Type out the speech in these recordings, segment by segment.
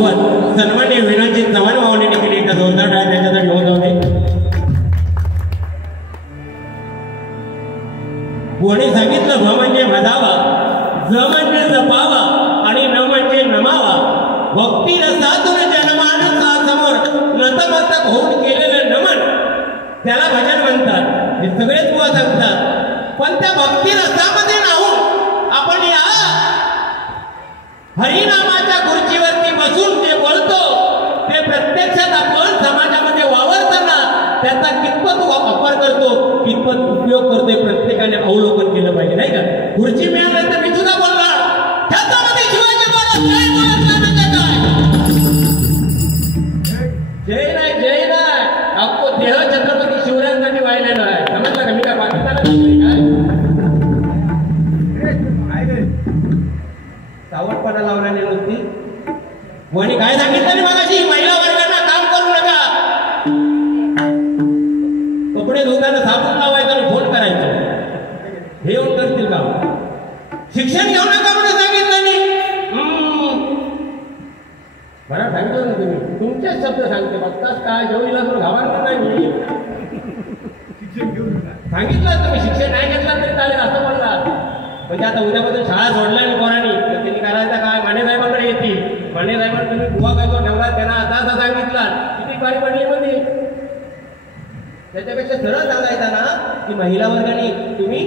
सुरुवात सन्माननीय विनाजी चव्हाण भावनेने केली. एकदा जोरदार टाळ्या त्याच्यासाठी होत होते. कोणी सांगितलं भ म्हणजे मधावा, ज म्हणजे जपावा आणि न म्हणजे नमावा. भक्ती रसातून जनमानसा समोर नतमस्तक होऊन केलेलं नमन त्याला भजन म्हणतात. हे सगळेच बुवा सांगतात. पण त्या भक्ती रसामध्ये नाहून आपण या हरिनामाच्या खुर्चीवरती बसून जे बोलतो ते प्रत्यक्षात आपण समाजामध्ये वावरताना त्याचा कितपत वापर करतो, कितपत उपयोग करतोय, प्रत्येकाने अवलोकन केलं पाहिजे नाही का. खुर्ची मिळाल्यानंतर मी सुद्धा बोलणार छत्रपती शिवाजी महाराज जय बोलत म्हणजे काय जय नाही जय नाही. आपको देह छत्रपती शिवरायांसाठी वाहिलेला आहे. समजलं का. मी काय पाकिस्तानात काय सावटपणा लावण्याने नव्हती. कोणी काय सांगितलं मगाशी महिला वर्गांना काम करू नका. कपडे धुताना साबण लावायचं आणि फोन करायचं. हे येऊन करतील का. शिक्षण घेऊ नका म्हणून सांगितलं नाही. मला सांगितलं ना तुम्ही तुमचेच शब्द सांगते. बघताच काय जेवढीला तुम्ही घाबरणार नाही. सांगितलं तुम्ही शिक्षण नाही घेतलं तरी चालेल असं बोलला. म्हणजे आता उद्यापासून शाळा सोडल्या मी पोरांनी तर त्यांनी करायचं काय. माने साहेबांकडे येतील. माने साहेबांना तुम्ही बुवा काय तो ठेवला त्यांना आता सांगितला किती बारी पडली मध्ये. त्याच्यापेक्षा सरळ सांगायचं ना की महिला वर्गाने तुम्ही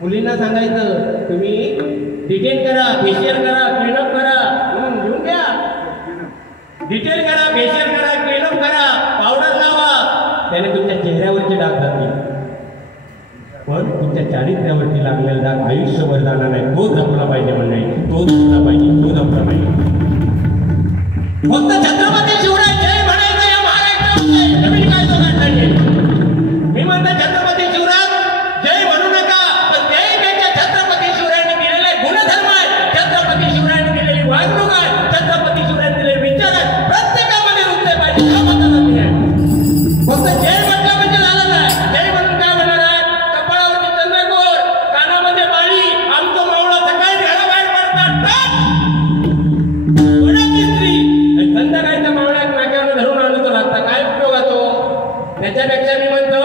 मुलींना सांगायचं तुम्ही डिटेल करा, फेशियल करा, क्लीनअप करा. घेऊन घ्या. डिटेल करा, फेशियल करा, क्लीनअप करा, पावडर लावा. त्याने तुमच्या चेहऱ्यावरचे डाग जातील पण तुमच्या चारित्र्यावरती लागलेला डाग आयुष्यभर जाणार नाही. तो जपला पाहिजे म्हणजे तो जपला पाहिजे, तो जपला पाहिजे. फक्त छत्रपती शिवराय जय म्हणायचं या महाराष्ट्रामध्ये नवीन काय तो नाही. मी म्हणतो छत्रपती शिवराय जय म्हणू नका पण त्याच्या छत्रपती शिवरायांनी दिलेले गुणधर्म आहे, छत्रपती शिवरायांनी दिलेली वागणूक आहे, छत्रपती शिवरायांनी दिलेले विचार आहे प्रत्येकामध्ये रुजले पाहिजे. फक्त जय म्हटलं म्हणजे झालं नाही. जय म्हणून काय म्हणणार आहे. कपाळावरती चंद्रकोर, कानामध्ये बाळी, आमचं मावळा सकाळी घराबाहेर पडतात स्त्री संध्याकाळच्या मावळ्यात नाक्यावर धरून आलो तर लागता काय उपयोग होतो. त्याच्यापेक्षा मी म्हणतो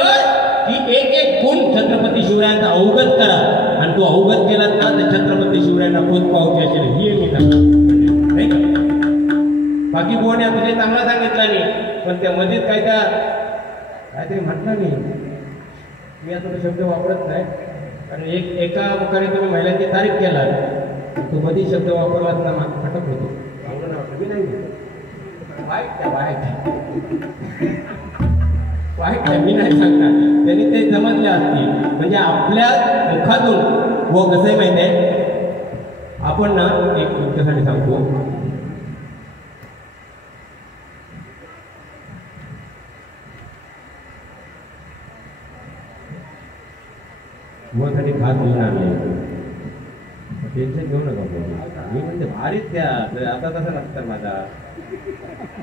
की एक एक गुण छत्रपती शिवरायांचा अवगत करा आणि तो अवगत केला तर छत्रपती शिवरायांना पोच पावती असेल ही मी सांगतो नाही का. बाकी कोण या तुझे चांगला सांगितला नाही पण त्या मध्येच काहीतरी म्हटलं नाही. मी आता तो शब्द वापरत नाही कारण एका मुखाने तुम्ही महिलांची तारीफ केला तो मध्ये शब्द वापरलाच ना फटक होतो. चांगलं नाव मी नाही वाईट मी नाही सांगणार. त्यांनी ते समजले असतील. म्हणजे आपल्या मुखातून व कसं माहिती आहे आपण ना एक तुमच्यासाठी सांगतो. मुलासाठी खास घेऊन आणले. टेन्शन घेऊ नका. मी म्हणजे भारीच द्या आता तसं नसतं माझा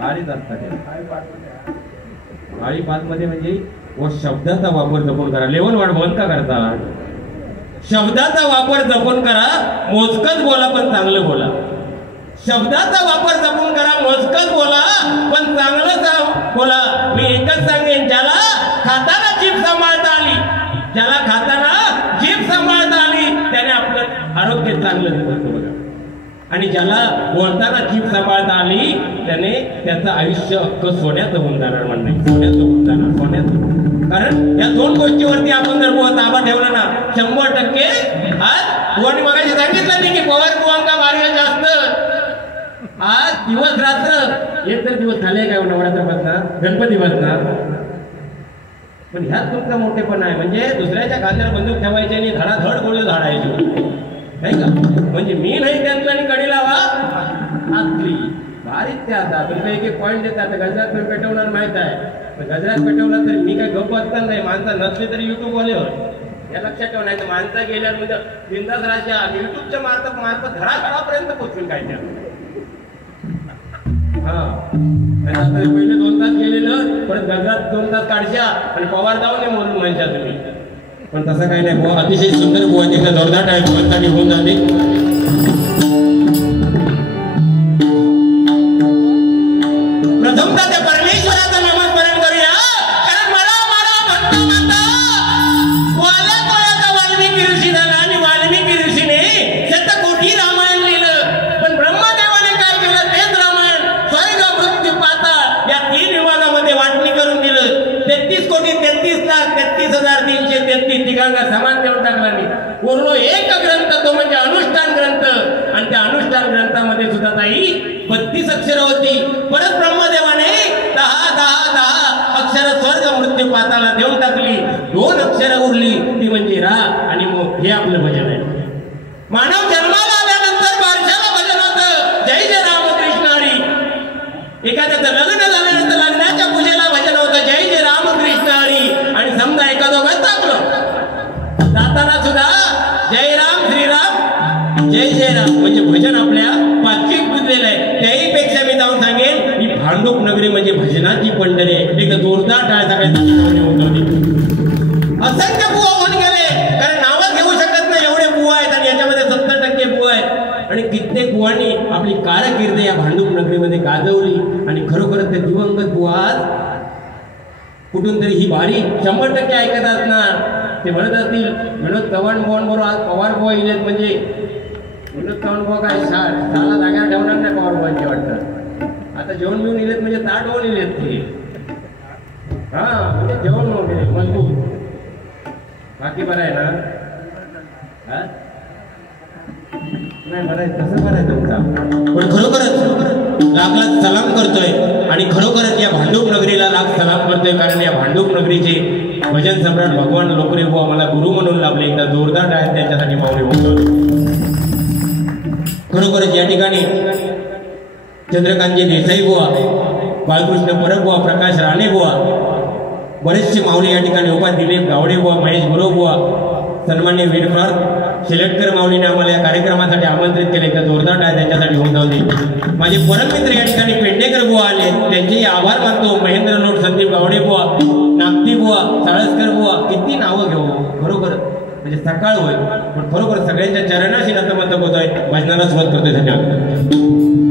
भारीच असतात. आळी 5 मध्ये म्हणजे व शब्दाचा वापर जपून करा. लेवल वाढ बंद का करता. शब्दाचा वापर जपून करा. मोजकच बोला पण चांगलं बोला. शब्दाचा वापर जपून करा. मोजकच बोला पण चांगलं बोला. मी एकच सांगेन ज्याला खाताना जीभ सांभाळता आली, ज्याला खाताना जीभ सांभाळता आली त्याने आपलं आरोग्य चांगलं जगत बघा. आणि ज्याला बोलताना जीभ सांभाळता आली त्याने त्याचं आयुष्य अख्ख सोन्याचं होऊन जाणार. म्हणणे सोन्याचं होऊन जाणार. सोन्याचं. कारण या 2 गोष्टीवरती आपण जर ताबा ठेवला ना 100% आज बुवानी मगाशी सांगितलं नाही की पवार बुवांका मार्ग जास्त. आज दिवस रात्र एक तर दिवस झाले काय नवरात्र बसणार, गणपती बसणार पण ह्याच तुमचा मोठेपणा आहे. म्हणजे दुसऱ्याच्या खांद्यावर बंदूक ठेवायची आणि धडाधड गोळी झाडायची नाही का. म्हणजे मी नाही त्यांना आणि कडी लावा आतली भारीच त्या. आता तुम्ही एक पॉईंट देतात गजरात मी पेटवणार माहित आहे. गजरात पेटवला तरी मी काही गप्प असणार नाही. माणसं नसले तरी युट्यूबवालेवर या लक्षात ठेवा. नाही तर माणसं गेल्यावर म्हणजे बिंदास राजा युट्यूबच्या मार्फत घराघरापर्यंत पोचवेल काय त्या. पहिले 2 तास गेलेलं परत गजरात 2 तास काढशा आणि पवार जाऊन म्हणून म्हणशा तुम्ही. पण तसं काही नाही. बुवा अतिशय सुंदर बुवा तिकडे जोरदार टाईम होऊन जाते. 333 तिघांना समान देऊन टाकला मी. पूर्ण एक ग्रंथ तो म्हणजे अनुष्ठान ग्रंथ. आणि त्या अनुष्ठान ग्रंथामध्ये सुद्धा ताई 32 अक्षर होती. परत ब्रह्मदेवाने 10 अक्षर स्वर्ग मृत्यू पाताला देऊन टाकली. 2 अक्षर उरली ती म्हणजे रा आणि मग हे आपलं भजन आहे. मानव जन्माला आल्यानंतर बारशाला भजन होतं जय जय रामकृष्ण हरी. एखाद्याचं लग्न झाल्यानंतर लग्नाच्या पूजेला भजन होतं जय जय रामकृष्ण हरी. आणि समजा एका दोघात टाकलं जाताना सुद्धा जय राम श्रीराम जय जय राम म्हणजे भजन आपल्या पाचवीत बुजलेलं आहे. त्याही पेक्षा मी जाऊन सांगेन ही भांडूप नगरी म्हणजे भजनाची पंढरी आहे. एक जोरदार टाळ सगळ्यांना उठवली. असंख्य बुवा होऊन गेले कारण नावं घेऊ शकत नाही एवढे बुवा आहेत आणि याच्यामध्ये 70% बुवा आहेत. आणि कित्येक बुवांनी आपली कारकीर्द या भांडूप नगरीमध्ये गाजवली. आणि खरोखरच ते दिवंगत बुवा कुठून तरी ही भारी 100% ऐकत असणार. ते म्हणत असतील विनोद चव्हाण बरोबर आज पवार बुवा इलेत म्हणजे विनोद चव्हाण बुवा काय साला जागा ठेवणार नाही पवार बुवांचे वाटतं. आता जेवण मिळून इलेत म्हणजे ताट होऊन इलेत ते. हा म्हणजे जेवण होऊन गेले मजबूत. बाकी बरं आहे ना? नाही बरं आहे कसं बरं आहे तुमचा. पण खरोखरच लाख लाख सलाम करतोय आणि खरोखरच या भांडूप नगरीला लाख सलाम करतोय कारण या भांडूप नगरीचे भजन सम्राट भगवान लोकरे बुवा मला गुरु म्हणून लाभले. एकदा जोरदार टाळ्या त्यांच्यासाठी माऊली बोलतो. खरोखरच या ठिकाणी चंद्रकांतजी देसाई बुवा, बाळकृष्ण परब बुवा, प्रकाश राणे बुवा, बरेचसे माऊली या ठिकाणी उपस्थित. दिलीप गावडे बुवा, महेश गुरव बुवा, सन्मान्य वीरफार शिलेटकर माऊलीने आम्हाला या कार्यक्रमासाठी आमंत्रित केले. तर जोरदार टाळ्या त्यांच्यासाठी होऊन जाऊ दे. माझे परममित्र या ठिकाणी पेडणेकर बुवा आले त्यांचेही आभार मानतो. महेंद्र लोट, संदीप गावडे बुवा, नागती बुवा, साळसकर बुवा, किती नावं घेऊ खरोखर म्हणजे सकाळ होय. पण खरोखर सगळ्यांच्या चरणाशी नतमस्तक होतोय. भजनाला सुरुवात करतोय. धन्यवाद.